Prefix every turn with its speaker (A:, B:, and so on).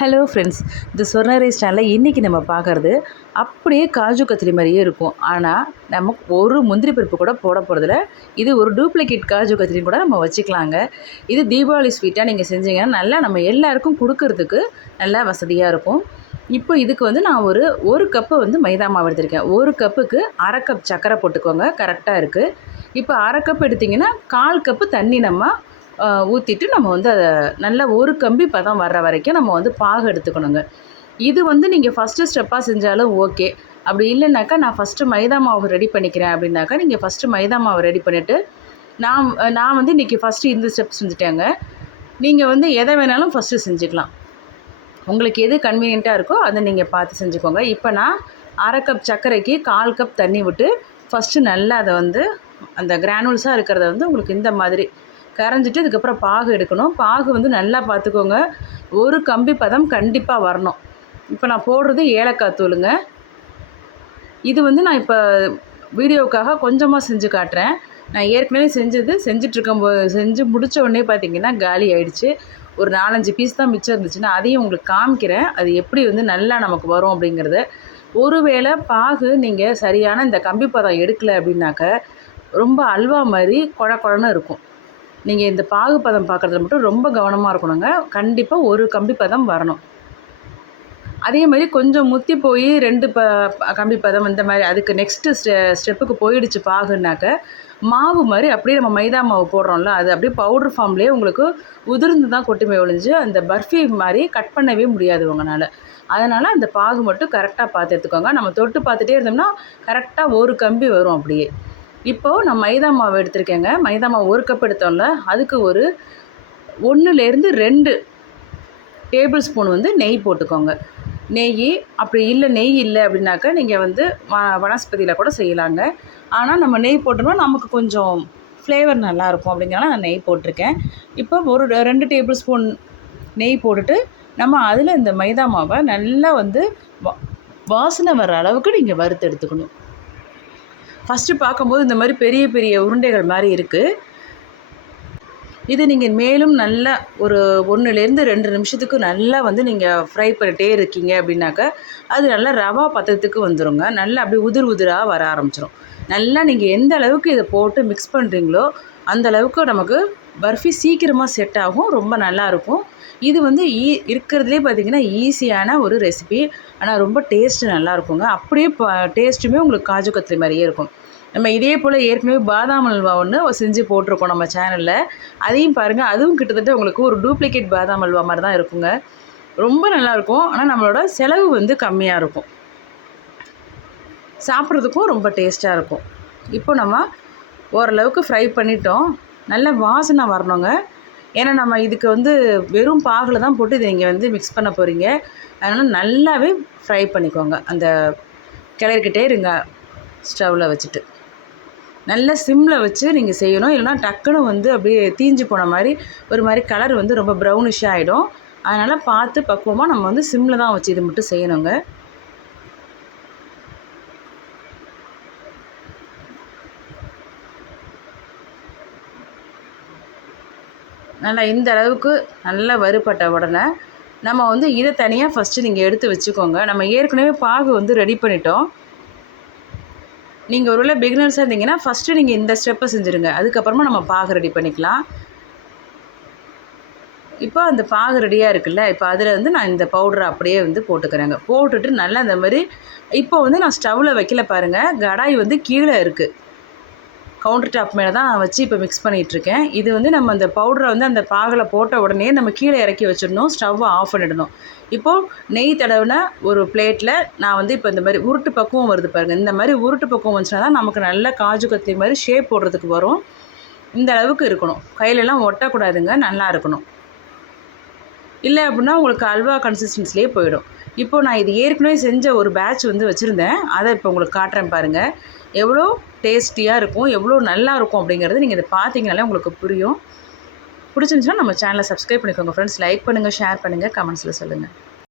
A: Hello friends இந்த சொர்ணரை சேனலில் இன்றைக்கி நம்ம பார்க்குறது அப்படியே காஜு கத்திரி மாதிரியே இருக்கும். ஆனால் நம்ம ஒரு முந்திரி பருப்பு கூட போட போகிறதில்ல இது ஒரு டூப்ளிகேட் காஜு கத்திரின்னு கூட நம்ம வச்சுக்கலாங்க. இது தீபாவளி ஸ்வீட்டாக நீங்கள் செஞ்சீங்கன்னா நல்லா நம்ம எல்லாருக்கும் கொடுக்கறதுக்கு நல்லா வசதியாக இருக்கும். இப்போ இதுக்கு வந்து நான் ஒரு ஒரு கப்பு வந்து மைதா மாவு எடுத்திருக்கேன். ஒரு கப்புக்கு அரை கப் சர்க்கரை போட்டுக்கோங்க. கரெக்டாக இருக்குது இப்போ அரை கப் எடுத்திங்கன்னா கால் கப்பு தண்ணி நம்ம ஊற்றிட்டு நம்ம வந்து அதை நல்லா ஒரு கம்பி பதம் வர்ற வரைக்கும் நம்ம வந்து பாகு எடுத்துக்கணுங்க. இது வந்து நீங்கள் ஃபஸ்ட்டு ஸ்டெப்பாக செஞ்சாலும் ஓகே. அப்படி இல்லைனாக்கா நான் ஃபஸ்ட்டு மைதா மாவு ரெடி பண்ணிக்கிறேன் அப்படின்னாக்கா நீங்கள் ஃபஸ்ட்டு மைதா மாவு ரெடி பண்ணிவிட்டு நான் நான் வந்து இன்றைக்கி ஃபஸ்ட்டு இந்த ஸ்டெப் செஞ்சுட்டேங்க. நீங்கள் வந்து எதை வேணாலும் ஃபஸ்ட்டு செஞ்சுக்கலாம். உங்களுக்கு எது கன்வீனியண்ட்டாக இருக்கோ அதை நீங்கள் பார்த்து செஞ்சுக்கோங்க. இப்போ நான் அரை கப் சர்க்கரைக்கு கால் கப் தண்ணி விட்டு ஃபஸ்ட்டு நல்லா அதை வந்து அந்த கிரானுல்ஸாக இருக்கிறத வந்து உங்களுக்கு இந்த மாதிரி கரைஞ்சிட்டு இதுக்கப்புறம் பாகு எடுக்கணும். பாகு வந்து நல்லா பார்த்துக்கோங்க. ஒரு கம்பி பதம் கண்டிப்பாக வரணும். இப்போ நான் போடுறது ஏலக்காய் தூளுங்க. இது வந்து நான் இப்போ வீடியோவுக்காக கொஞ்சமாக செஞ்சு காட்டுறேன். நான் ஏற்கனவே செஞ்சது செஞ்சிட்ருக்கும்போது செஞ்சு முடித்த உடனே பார்த்தீங்கன்னா காலி ஆயிடுச்சு. ஒரு நாலஞ்சு பீஸ் தான் மிச்சம் இருந்துச்சுன்னா அதையும் உங்களுக்கு காமிக்கிறேன். அது எப்படி வந்து நல்லா நமக்கு வரும் அப்படிங்கிறத. ஒருவேளை பாகு நீங்கள் சரியான இந்த கம்பி பதம் எடுக்கலை அப்படின்னாக்க ரொம்ப அல்வா மாதிரி குழ குழன்னு இருக்கும். நீங்கள் இந்த பாகு பதம் பார்க்குறதுல மட்டும் ரொம்ப கவனமாக இருக்கணுங்க. கண்டிப்பாக ஒரு கம்பி பதம் வரணும். அதே மாதிரி கொஞ்சம் முத்தி போய் ரெண்டு ப கம்பி பதம் இந்த மாதிரி அதுக்கு நெக்ஸ்ட்டு ஸ்டெ ஸ்டெப்புக்கு போயிடுச்சு பாகுனாக்க மாவு மாதிரி அப்படியே நம்ம மைதா மாவு போடுறோம்ல அது அப்படியே பவுட்ரு ஃபார்ம்லேயே உங்களுக்கு உதிர்ந்து தான் கொட்டுமே ஒழிஞ்சு அந்த பர்ஃபி மாதிரி கட் பண்ணவே முடியாது உங்களால். அதனால் அந்த பாகு மட்டும் கரெக்டாக பார்த்து எடுத்துக்கோங்க. நம்ம தொட்டு பார்த்துட்டே இருந்தோம்னா கரெக்டாக ஒரு கம்பி வரும் அப்படியே. இப்போது நான் மைதா மாவு எடுத்திருக்கேங்க. மைதா மாவு ஒரு கப் எடுத்தோம்ல அதுக்கு ஒரு ஒன்றுலேருந்து ரெண்டு டேபிள் ஸ்பூன் வந்து நெய் போட்டுக்கோங்க. நெய் அப்படி இல்லை நெய் இல்லை அப்படின்னாக்கா நீங்கள் வந்து வ வனஸ்பதியில் கூட செய்யலாங்க. ஆனால் நம்ம நெய் போட்டோம்னா நமக்கு கொஞ்சம் ஃப்ளேவர் நல்லாயிருக்கும் அப்படிங்கிறனால நான் நெய் போட்டிருக்கேன். இப்போ ஒரு ரெண்டு டேபிள் ஸ்பூன் நெய் போட்டுட்டு நம்ம அதில் இந்த மைதா மாவை நல்லா வந்து வாசனை வர அளவுக்கு நீங்கள் வறுத்து எடுத்துக்கணும். ஃபஸ்ட்டு பார்க்கும்போது இந்த மாதிரி பெரிய பெரிய உருண்டைகள் மாதிரி இருக்குது இது நீங்கள் மேலும் நல்லா ஒரு ஒன்றுலேருந்து ரெண்டு நிமிஷத்துக்கு நல்லா வந்து நீங்கள் ஃப்ரை பண்ணிகிட்டே இருக்கீங்க அப்படின்னாக்கா அது நல்லா ரவா பத்தத்துக்கு வந்துடுங்க நல்லா அப்படியே உதிர் உதிராக வர ஆரம்பிச்சிடும் நல்லா நீங்கள் எந்த அளவுக்கு இதை போட்டு மிக்ஸ் பண்ணுறீங்களோ அந்த அளவுக்கு நமக்கு பர்ஃபி சீக்கிரமாக செட் ஆகும். ரொம்ப நல்லாயிருக்கும் இது வந்து ஈ இருக்கிறதுலே பார்த்திங்கன்னா ஈஸியான ஒரு ரெசிபி ஆனால் ரொம்ப டேஸ்ட்டு நல்லாயிருக்குங்க அப்படியே டேஸ்ட்டுமே உங்களுக்கு காஜு கத்திரி மாதிரியே இருக்கும். நம்ம இதே போல் ஏற்கனவே பாதாம் அல்வா ஒன்று செஞ்சு போட்டிருக்கோம் நம்ம சேனலில் அதையும் பாருங்கள் அதுவும் கிட்டத்தட்ட உங்களுக்கு ஒரு டூப்ளிகேட் பாதாம் அல்வா மாதிரி தான் இருக்குங்க. ரொம்ப நல்லாயிருக்கும் ஆனால் நம்மளோட செலவு வந்து கம்மியாக இருக்கும். சாப்பிட்றதுக்கும் ரொம்ப டேஸ்ட்டாக இருக்கும். இப்போ நம்ம ஓரளவுக்கு ஃப்ரை பண்ணிட்டோம். நல்ல வாசனை வரணுங்க. ஏன்னா நம்ம இதுக்கு வந்து வெறும் பாகில் தான் போட்டு இதை நீங்கள் வந்து மிக்ஸ் பண்ண போகிறீங்க அதனால் நல்லாவே ஃப்ரை பண்ணிக்கோங்க. அந்த கிளறிக்கிட்டே இருங்க. ஸ்டவ்வில் வச்சுட்டு. நல்ல சிம்மில் வச்சு நீங்கள் செய்யணும். இல்லைனா டக்குன்னு வந்து அப்படியே தீஞ்சு போன மாதிரி ஒரு மாதிரி கலர் வந்து ரொம்ப ப்ரௌனிஷாக ஆகிடும் அதனால் பார்த்து பக்குவமாக நம்ம வந்து சிம்மில் தான் வச்சு இது மட்டும் செய்யணுங்க. நல்லா இந்த அளவுக்கு நல்லா வறுபட்ட உடனே நம்ம வந்து இதை தனியாக ஃபஸ்ட்டு நீங்கள் எடுத்து வச்சுக்கோங்க. நம்ம ஏற்கனவே பாகு வந்து ரெடி பண்ணிட்டோம். நீங்கள் ஒருவேளை பிகினர்ஸாக இருந்தீங்கன்னா ஃபஸ்ட்டு நீங்கள் இந்த ஸ்டெப்பை செஞ்சுருங்க. அதுக்கப்புறமா நம்ம பாகு ரெடி பண்ணிக்கலாம். இப்போ அந்த பாகு ரெடியாக இருக்குல்ல இப்போ அதில் வந்து நான் இந்த பவுடரை அப்படியே வந்து போட்டுக்கிறேங்க. போட்டுட்டு நல்லா இந்த மாதிரி இப்போ வந்து நான் ஸ்டவ்வில் வைக்கல பாருங்கள் கடாய் வந்து கீழே இருக்குது கவுண்டர் டாப் மேலே தான் வச்சு இப்போ மிக்ஸ் பண்ணிகிட்ருக்கேன் இது வந்து நம்ம அந்த பவுடரை வந்து அந்த பாகில் போட்ட உடனே நம்ம கீழே இறக்கி வச்சிடணும். ஸ்டவ்வை ஆஃப் பண்ணிடணும். இப்போது நெய் தடவின ஒரு பிளேட்டில் நான் வந்து இப்போ இந்த மாதிரி உருட்டு பக்குவம் வருது பாருங்கள் இந்த மாதிரி உருட்டு பக்குவம் வந்துச்சுன்னா தான் நமக்கு நல்ல காஜு கத்திரி மாதிரி ஷேப் போடுறதுக்கு வரும். இந்த அளவுக்கு இருக்கணும். கையிலலாம் ஒட்டக்கூடாதுங்க. நல்லா இருக்கணும். இல்லை அப்படின்னா உங்களுக்கு அல்வா கன்சிஸ்டன்சிலே போயிடும். இப்போது நான் இது ஏற்கனவே செஞ்ச ஒரு பேட்ச் வந்து வச்சுருந்தேன். அதை இப்போ உங்களுக்கு காட்டுறேன் பாருங்கள் எவ்வளோ டேஸ்டியாக இருக்கும் எவ்வளோ நல்லா இருக்கும் அப்படிங்கிறது நீங்கள் இதை பார்த்தீங்கனாலே உங்களுக்கு புரியும். பிடிச்சிருந்துச்சுன்னா நம்ம சேனலை சப்ஸ்கிரைப் பண்ணிக்கோங்க ஃப்ரெண்ட்ஸ் லைக் பண்ணுங்கள் ஷேர் பண்ணுங்கள் கமெண்ட்ஸில் சொல்லுங்கள்